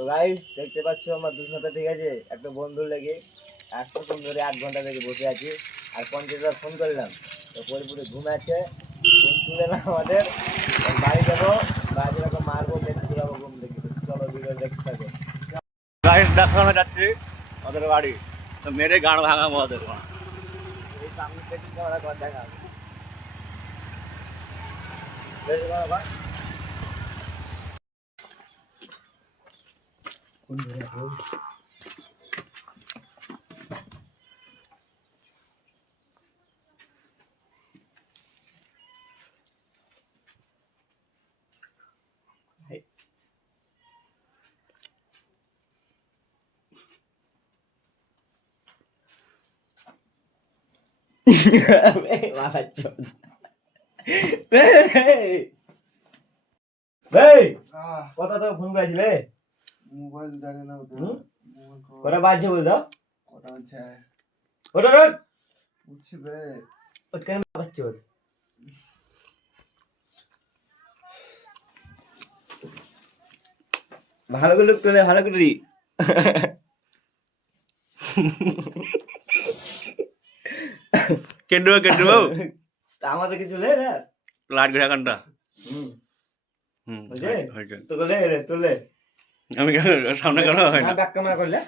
তো গাইস দেখতে পাচ্ছ আমার দুশোটা, ঠিক আছে, একটা বন্ধুর লেগে এতক্ষণ ধরে 8 ঘন্টা থেকে বসে আছি। আর 50বার ফোন করলাম, তো পরিপুরে ঘুমাচ্ছে, ফোন তুলে না আমাদের। বাড়ি যাবো, বাড়ি যাবো, মারবো, দেখতে যাবো ঘুম থেকে। চলো ভিডিও দেখতে থাকো। গাইস দেখানো যাচ্ছে আমাদের বাড়ি, তো মেরে গাড় ভাঙাবো ওদের। এই সামনে থেকে ক্যামেরা কর দেখা বেশ বড় ভাই। কোন জায়গা? মাথা চোদ ভাই, কথা তো ফোন করেছিলে, মোবাইল জানি না ওটা। কটা বাজছে বল দাও। কটা হচ্ছে? ওটা রোড উঠছি বে। ওটা কেন বাজছে? ওটা ভালো করে তোলে, ভালো করে দি। কেন্দ্র কেন্দ্র আমাদের কিছু লে না, লাট ঘোরা কান্ডা। বুঝলে তো লে রে তোলে। আমি সামনে কেন হয় না? ব্যাক ক্যামেরা করলে